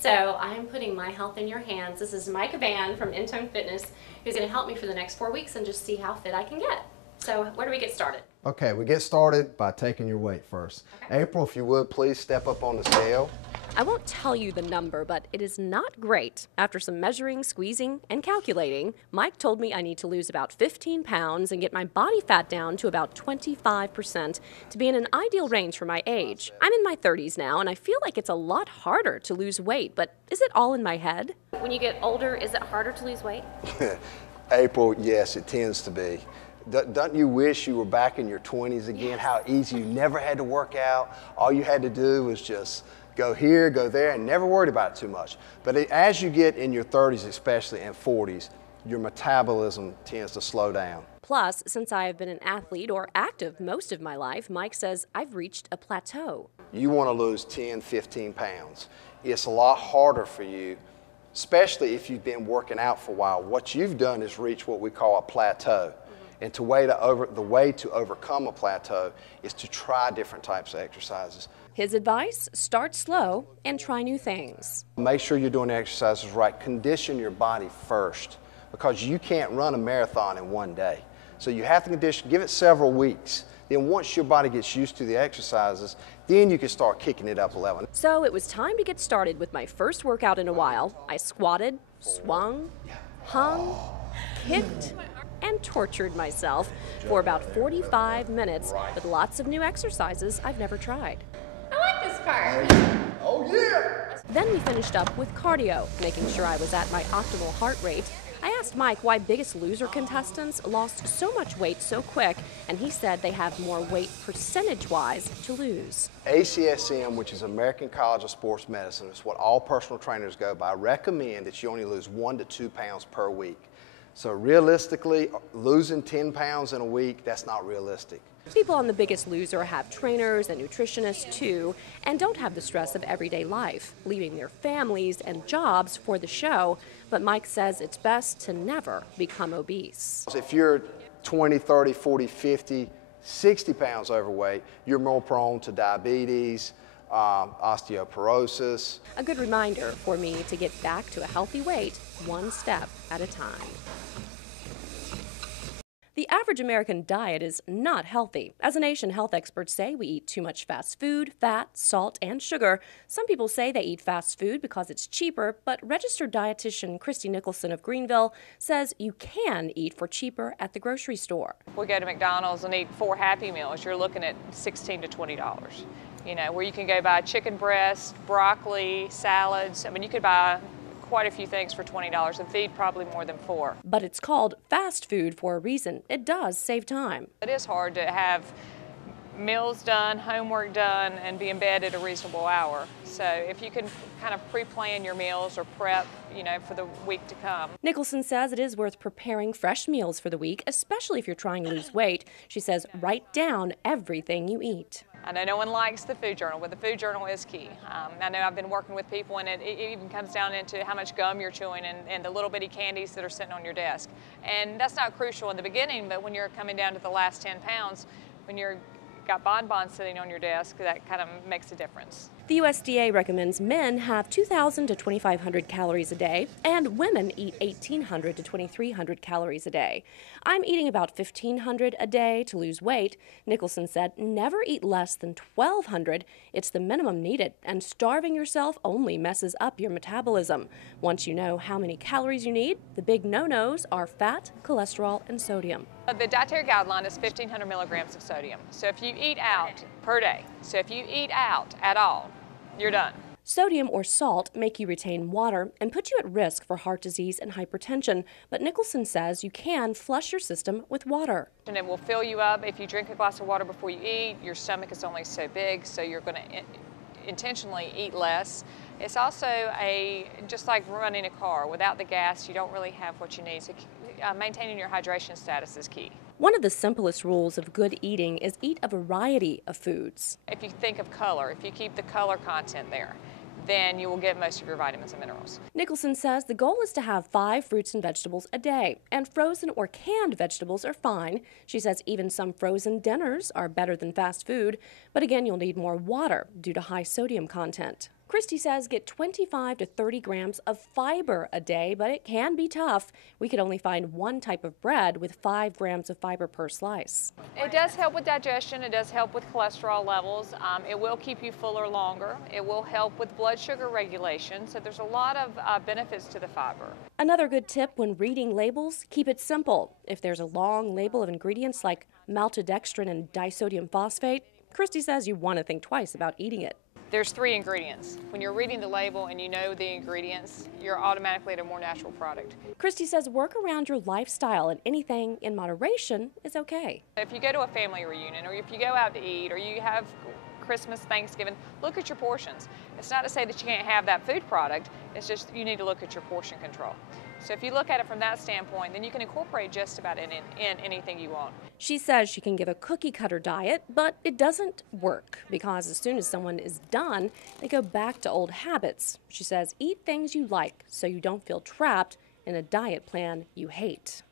So I'm putting my health in your hands. This is Micah Van from Intone Fitness, who's going to help me for the next 4 weeks and just see how fit I can get. So where do we get started? Okay, we get started by taking your weight first. Okay. April, if you would, please step up on the scale. I won't tell you the number, but it is not great. After some measuring, squeezing, and calculating, Mike told me I need to lose about 15 pounds and get my body fat down to about 25% to be in an ideal range for my age. I'm in my 30s now, and I feel like it's a lot harder to lose weight, but is it all in my head? When you get older, is it harder to lose weight? April, yes, it tends to be. Don't you wish you were back in your 20s again? Yes. How easy, you never had to work out. All you had to do was just go here, go there, and never worried about it too much. But as you get in your 30s, especially, and 40s, your metabolism tends to slow down. Plus, since I have been an athlete or active most of my life, Mike says I've reached a plateau. You want to lose 10, 15 pounds. It's a lot harder for you, especially if you've been working out for a while. What you've done is reach what we call a plateau. And the way to overcome a plateau is to try different types of exercises. His advice, start slow and try new things. Make sure you're doing exercises right. Condition your body first, because you can't run a marathon in one day. So you have to condition, give it several weeks. Then once your body gets used to the exercises, then you can start kicking it up a level. So it was time to get started with my first workout in a while. I squatted, swung, hung, kicked, and tortured myself for about 45 minutes with lots of new exercises I've never tried. I like this part. Oh yeah! Then we finished up with cardio, making sure I was at my optimal heart rate. I asked Mike why Biggest Loser contestants lost so much weight so quick, and he said they have more weight percentage-wise to lose. ACSM, which is American College of Sports Medicine, is what all personal trainers go by, recommend that you only lose 1 to 2 pounds per week. So realistically, losing 10 pounds in a week, that's not realistic. People on The Biggest Loser have trainers and nutritionists too, and don't have the stress of everyday life, leaving their families and jobs for the show. But Mike says it's best to never become obese. If you're 20, 30, 40, 50, 60 pounds overweight, you're more prone to diabetes, osteoporosis. A good reminder for me to get back to a healthy weight, one step at a time. The average American diet is not healthy. As a nation, health experts say we eat too much fast food, fat, salt, and sugar. Some people say they eat fast food because it's cheaper, but registered dietitian Christy Nicholson of Greenville says you can eat for cheaper at the grocery store. We go to McDonald's and eat 4 Happy Meals. You're looking at $16 to $20. You know, where you can go buy chicken breast, broccoli, salads. I mean, you could buy quite a few things for $20 and feed probably more than 4. But it's called fast food for a reason. It does save time. It is hard to have meals done, homework done, and be in bed at a reasonable hour. So if you can kind of pre-plan your meals or prep, you know, for the week to come. Nicholson says it is worth preparing fresh meals for the week, especially if you're trying to lose weight. She says write down everything you eat. I know no one likes the food journal, but the food journal is key. I know I've been working with people, and it even comes down into how much gum you're chewing and the little bitty candies that are sitting on your desk. And that's not crucial in the beginning, but when you're coming down to the last 10 pounds, when you're got bonbons sitting on your desk, that kind of makes a difference. The USDA recommends men have 2,000 to 2,500 calories a day, and women eat 1,800 to 2,300 calories a day. I'm eating about 1,500 a day to lose weight. Nicholson said never eat less than 1,200. It's the minimum needed, and starving yourself only messes up your metabolism. Once you know how many calories you need, the big no-nos are fat, cholesterol, and sodium. The dietary guideline is 1,500 milligrams of sodium. So if you eat out per day, so if you eat out at all, you're done. Sodium or salt make you retain water and put you at risk for heart disease and hypertension, but Nicholson says you can flush your system with water. And it will fill you up. If you drink a glass of water before you eat, your stomach is only so big, so you're going to intentionally eat less. It's also just like running a car. Without the gas, you don't really have what you need. So maintaining your hydration status is key. One of the simplest rules of good eating is eat a variety of foods. If you think of color, if you keep the color content there, then you will get most of your vitamins and minerals. Nicholson says the goal is to have 5 fruits and vegetables a day, and frozen or canned vegetables are fine. She says even some frozen dinners are better than fast food, but again, you'll need more water due to high sodium content. Christy says get 25 to 30 grams of fiber a day, but it can be tough. We could only find one type of bread with 5 grams of fiber per slice. It does help with digestion. It does help with cholesterol levels. It will keep you fuller longer. It will help with blood sugar regulation. So there's a lot of benefits to the fiber. Another good tip when reading labels, keep it simple. If there's a long label of ingredients like maltodextrin and disodium phosphate, Christy says you want to think twice about eating it. There's 3 ingredients. When you're reading the label and you know the ingredients, you're automatically at a more natural product. Christy says work around your lifestyle and anything in moderation is okay. If you go to a family reunion, or if you go out to eat, or you have Christmas, Thanksgiving, look at your portions. It's not to say that you can't have that food product, it's just you need to look at your portion control. So if you look at it from that standpoint, then you can incorporate just about in anything you want. She says she can give a cookie cutter diet, but it doesn't work because as soon as someone is done, they go back to old habits. She says eat things you like so you don't feel trapped in a diet plan you hate.